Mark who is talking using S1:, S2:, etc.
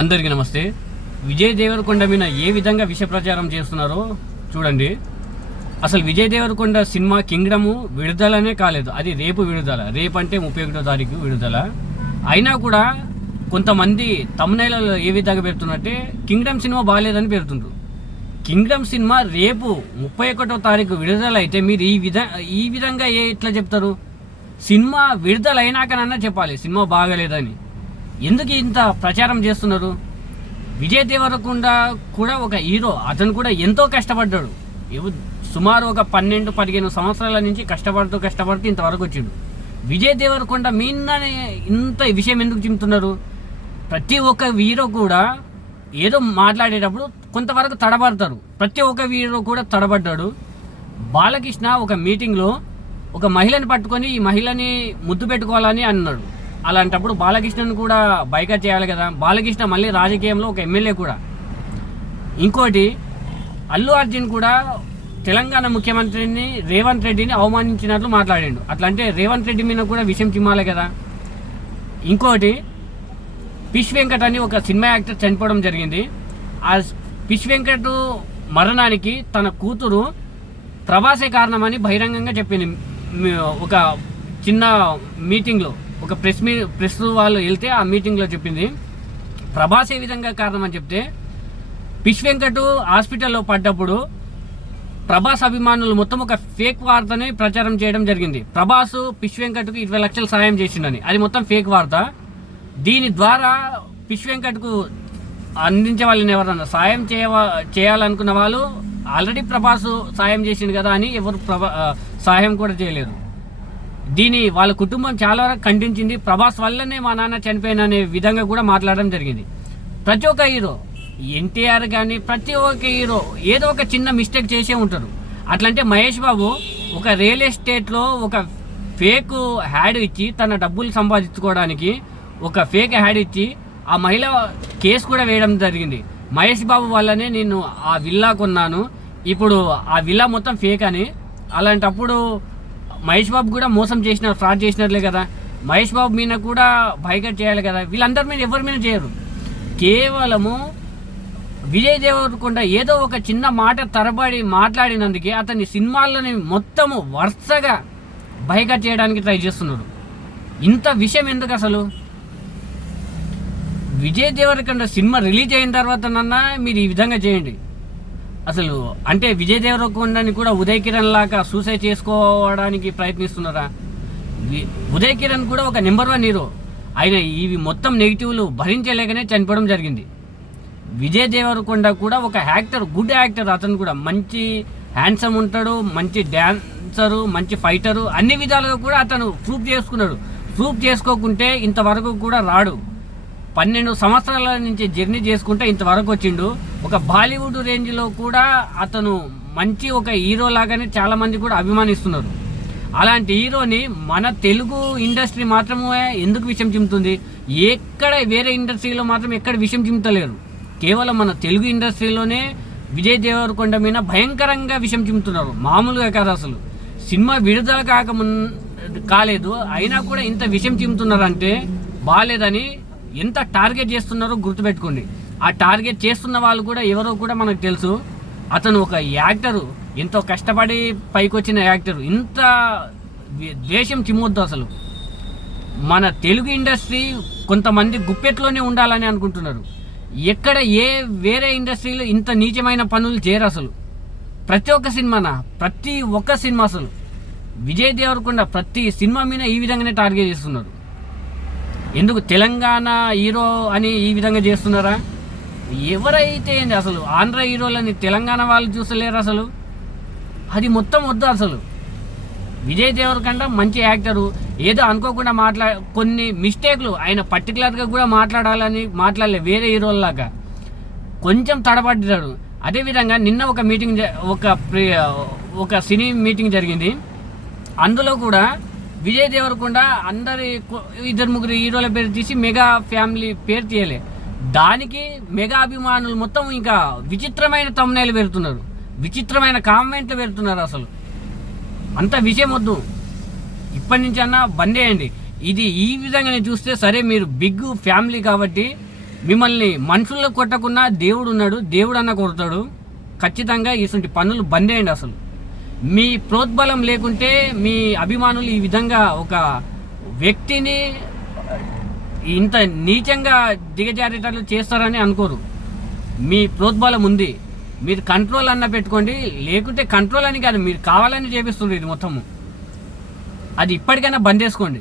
S1: అందరికీ నమస్తే. విజయ్ దేవరకొండ మీద ఏ విధంగా విష ప్రచారం చేస్తున్నారో చూడండి. అసలు విజయ్ దేవరకొండ సినిమా కింగ్డమ్ విడుదలనే కాలేదు. అది రేపు విడుదల. రేపు అంటే ముప్పై ఒకటో తారీఖు విడుదల. అయినా కూడా కొంతమంది తమ్నైలలో ఏ విధంగా పెడుతున్నట్టే కింగ్డమ్ సినిమా బాగాలేదని పెడుతుండ్రు. కింగ్డమ్ సినిమా రేపు ముప్పై ఒకటో తారీఖు విడుదల అయితే మీరు ఈ విధ ఈ విధంగా ఏ ఎట్లా చెప్తారు? సినిమా విడుదల అయినాకనన్నా చెప్పాలి. సినిమా బాగలేదని. ఎందుకు ఇంత ప్రచారం చేస్తున్నారు? విజయ్ దేవరకొండ కూడా ఒక హీరో. అతను కూడా ఎంతో కష్టపడ్డాడు. సుమారు ఒక పన్నెండు పదిహేను సంవత్సరాల నుంచి కష్టపడుతూ కష్టపడుతూ ఇంతవరకు వచ్చిండు. విజయ్ దేవరకొండ మీదనే ఇంత విషయం ఎందుకు చెబుతున్నారు ప్రతి ఒక్క హీరో కూడా ఏదో మాట్లాడేటప్పుడు కొంతవరకు తడబడతారు. ప్రతి ఒక్క హీరో కూడా తడబడ్డాడు. బాలకృష్ణ ఒక మీటింగ్లో ఒక మహిళని పట్టుకొని ఈ మహిళని ముద్దు పెట్టుకోవాలని అన్నాడు. అలాంటప్పుడు బాలకృష్ణను కూడా బైకా చేయాలి కదా. బాలకృష్ణ మళ్ళీ రాజకీయంలో ఒక ఎమ్మెల్యే కూడా. ఇంకోటి అల్లు అర్జున్ కూడా తెలంగాణ ముఖ్యమంత్రిని రేవంత్ రెడ్డిని అవమానించినట్లు మాట్లాడిండు. అట్లా అంటే రేవంత్ రెడ్డి మీద కూడా విషయం చిమ్మాలి కదా. ఇంకోటి పిష్ వెంకట్ అని ఒక సినిమా యాక్టర్ చనిపోవడం జరిగింది. ఆ పిష్ వెంకట్ మరణానికి తన కూతురు ప్రభాసే కారణమని బహిరంగంగా చెప్పింది. ఒక చిన్న మీటింగ్లో. ఒక ప్రెస్ మీ ప్రెస్ వాళ్ళు వెళ్తే ఆ మీటింగ్లో చెప్పింది. ప్రభాస్ ఏ విధంగా కారణం అని చెప్తే పిష్ వెంకట్ హాస్పిటల్లో పడ్డప్పుడు ప్రభాస్ అభిమానులు మొత్తం ఒక ఫేక్ వార్తని ప్రచారం చేయడం జరిగింది. ప్రభాస్ పిష్ వెంకట్కు ఇరవై లక్షలు సాయం చేసిండని. అది మొత్తం ఫేక్ వార్త. దీని ద్వారా పిష్ వెంకట్కు అందించే వాళ్ళని ఎవరన్నా సాయం చేయ చేయాలనుకున్న వాళ్ళు ఆల్రెడీ ప్రభాస్ సాయం చేసిండు కదా అని ఎవరు ప్రభా సాయం కూడా చేయలేరు దీని వాళ్ళ కుటుంబం చాలా వరకు ఖండించింది. ప్రభాస్ వల్లనే మా నాన్న చనిపోయిన అనే విధంగా కూడా మాట్లాడడం జరిగింది. ప్రతి ఒక్క హీరో ఎన్టీఆర్ కానీ ప్రతి ఒక్క హీరో ఏదో ఒక చిన్న మిస్టేక్ చేసే ఉంటారు. అట్లంటే మహేష్ బాబు ఒక రియల్ ఎస్టేట్లో ఒక ఫేక్ హ్యాడ్ ఇచ్చి తన డబ్బులు సంపాదించుకోవడానికి ఒక ఫేక్ హ్యాడ్ ఇచ్చి ఆ మహిళ కేసు కూడా వేయడం జరిగింది. మహేష్ బాబు వల్లనే నేను ఆ విల్లా కొన్నాను. ఇప్పుడు ఆ విల్లా మొత్తం ఫేక్ అని. అలాంటప్పుడు మహేష్ బాబు కూడా మోసం చేసినారు ఫ్రాడ్ చేసినట్లే కదా. మహేష్ బాబు మీద కూడా బైకట్ చేయాలి కదా. వీళ్ళందరి మీద ఎవరి మీద చేయరు. కేవలము విజయ్ దేవరకొండ ఏదో ఒక చిన్న మాట తరబడి మాట్లాడినందుకే అతని సినిమాలని మొత్తము వరుసగా బైకట్ చేయడానికి ట్రై చేస్తున్నాడు ఇంత విషయం ఎందుకు అసలు? విజయ్ దేవరకొండ సినిమా రిలీజ్ అయిన తర్వాత నన్న మీరు ఈ విధంగా చేయండి. అసలు అంటే విజయ్ దేవరకొండని కూడా ఉదయ్ కిరణ్ లాగా సూసైడ్ చేసుకోవడానికి ప్రయత్నిస్తున్నారా? ఉదయ్ కిరణ్ కూడా ఒక నెంబర్ వన్ హీరో ఆయన ఇవి మొత్తం నెగిటివ్లు భరించలేకనే చనిపోవడం జరిగింది. విజయ్ దేవరకొండ కూడా ఒక యాక్టర్ గుడ్ యాక్టర్ అతను కూడా. మంచి హ్యాండ్సమ్ ఉంటాడు మంచి డ్యాన్సరు మంచి ఫైటరు అన్ని విధాలుగా కూడా అతను ప్రూఫ్ చేసుకున్నాడు. ప్రూఫ్ చేసుకోకుంటే ఇంతవరకు కూడా రాడు. పన్నెండు సంవత్సరాల నుంచి జర్నీ చేసుకుంటే ఇంతవరకు వచ్చిండు. ఒక బాలీవుడ్ రేంజ్లో కూడా అతను మంచి ఒక హీరో లాగానే చాలామంది కూడా అభిమానిస్తున్నారు. అలాంటి హీరోని మన తెలుగు ఇండస్ట్రీ మాత్రమే ఎందుకు విషయం చిమ్ముతుంది ఎక్కడ వేరే ఇండస్ట్రీలో మాత్రం ఎక్కడ విషయం చిమ్ముతలేరు కేవలం మన తెలుగు ఇండస్ట్రీలోనే విజయ్ దేవరకొండ మీద భయంకరంగా విషయం చిమ్ముతున్నారు మామూలుగా కాదు అసలు. సినిమా విడుదల కాక కాలేదు. అయినా కూడా ఇంత విషయం చిమ్ముతున్నారంటే బాగాలేదని ఎంత టార్గెట్ చేస్తున్నారో గుర్తుపెట్టుకోండి. ఆ టార్గెట్ చేస్తున్న వాళ్ళు కూడా ఎవరో కూడా మనకు తెలుసు. అతను ఒక యాక్టరు. ఎంతో కష్టపడి పైకొచ్చిన యాక్టరు. ఇంత ద్వేషం చిమ్మొద్దు అసలు. మన తెలుగు ఇండస్ట్రీ కొంతమంది గుప్పెట్లోనే ఉండాలని అనుకుంటున్నారు. ఎక్కడ ఏ వేరే ఇండస్ట్రీలో ఇంత నీచమైన పనులు చేయరు అసలు. ప్రతి ఒక్క సినిమానా? ప్రతి ఒక్క సినిమా అసలు. విజయ్ దేవరకొండ ప్రతి సినిమా మీద ఈ విధంగానే టార్గెట్ చేస్తున్నారు. ఎందుకు తెలంగాణ హీరో అని ఈ విధంగా చేస్తున్నారా? ఎవరైతే ఏంది అసలు ఆంధ్ర హీరోలని తెలంగాణ వాళ్ళు చూసలేరు అసలు? అది మొత్తం వద్దు అసలు. విజయ్ దేవరకంట మంచి యాక్టరు. ఏదో అనుకోకుండా మాట్లా కొన్ని మిస్టేక్లు ఆయన పర్టికులర్గా కూడా మాట్లాడాలని మాట్లాడలే వేరే హీరోల్లాగా. కొంచెం తడబడ్డాడు. అదేవిధంగా నిన్న ఒక మీటింగ్ జ- ఒక ప్రి- ఒక సినీ మీటింగ్ జరిగింది. అందులో కూడా విజయ్ దేవరకొండ అందరి ఇద్దరు ముగ్గురు హీరోల పేరు తీసి మెగా ఫ్యామిలీ పేరు తీయలే. దానికి మెగా అభిమానులు మొత్తం ఇంకా విచిత్రమైన తమ్నేలు పెడుతున్నారు. విచిత్రమైన కామెంట్లు పెడుతున్నారు అసలు. అంత విషయం వద్దు. ఇప్పటి నుంచి అన్నా బంద్ చేయండి. ఇది ఈ విధంగానే చూస్తే సరే మీరు బిగ్ ఫ్యామిలీ కాబట్టి మిమ్మల్ని మనుషుల్లో కొట్టకున్నా దేవుడు ఉన్నాడు దేవుడు అన్న కొడతాడు. ఖచ్చితంగా ఇటువంటి పనులు బంద్ చేయండి అసలు. మీ ప్రోద్బలం లేకుంటే మీ అభిమానులు ఈ విధంగా ఒక వ్యక్తిని ఇంత నీచంగా దిగజారేటట్లు చేస్తారని అనుకోరు. మీ ప్రోద్బలం ఉంది. మీరు కంట్రోల్ అన్న పెట్టుకోండి. లేకుంటే కంట్రోల్ అని కాదు మీరు కావాలని చేపిస్తుంది ఇది మొత్తము. అది ఇప్పటికైనా బంద్ చేసుకోండి.